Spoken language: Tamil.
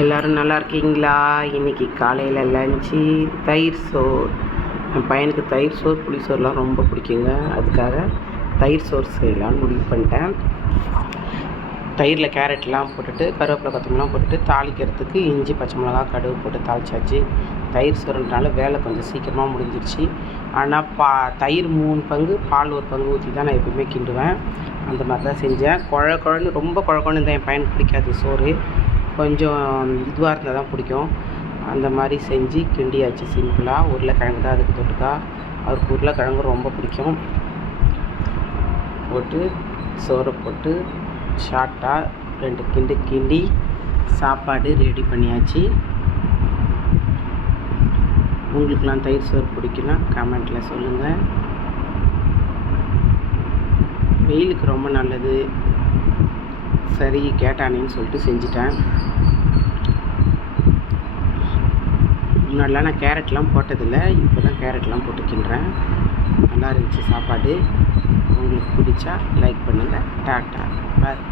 எல்லோரும் நல்லா இருக்கீங்களா? இன்றைக்கி காலையில் லஞ்சு தயிர் சோறு. என் பையனுக்கு தயிர் சோறு புளிசோறுலாம் ரொம்ப பிடிக்குங்க. அதுக்காக தயிர் சோறு செய்யலான்னு முடிவு பண்ணிட்டேன். தயிரில் கேரட்லாம் போட்டுட்டு கருவேப்பிலை கொத்தமல்லாம் போட்டுட்டு தாளிக்கிறதுக்கு இஞ்சி பச்சை மிளகா கடுகு போட்டு தாளிச்சாச்சு. தயிர் சோறுன்றனால வேலை கொஞ்சம் சீக்கிரமாக முடிஞ்சிருச்சு. ஆனால் தயிர் 3 பங்கு பால் 1 பங்கு ஊற்றி தான் நான் எப்பவுமே கிண்டுவேன். அந்த மாதிரி தான் செஞ்சேன். குழன்னு ரொம்ப குழன்னு இருந்தால் என் பையனுக்கு பிடிக்காது. சோறு கொஞ்சம் இதுவாக இருந்தால் தான் பிடிக்கும். அந்த மாதிரி செஞ்சு கிண்டியாச்சு சிம்பிளாக. உருளைக்கிழங்கு தான் அதுக்கு தொட்டுக்கா. அவருக்கு உருளைக்கிழங்கு ரொம்ப பிடிக்கும். போட்டு சோறை போட்டு ஷார்ட்டாக 2 கிண்டி சாப்பாடு ரெடி பண்ணியாச்சு. உங்களுக்கெலாம் தயிர் சோறு பிடிக்குன்னா கமெண்ட்டில் சொல்லுங்கள். வெயிலுக்கு ரொம்ப நல்லது. சரி கேட்டானேன்னு சொல்லிட்டு செஞ்சிட்டேன். முன்னாடிலாம் நான் கேரட்லாம் போட்டதில்லை. இப்போ தான் கேரட்லாம் போட்டு கிண்டுறேன். நல்லா இருந்துச்சு சாப்பாடு. உங்களுக்கு பிடிச்சா லைக் பண்ணுங்கள். டாட்டா பாய்.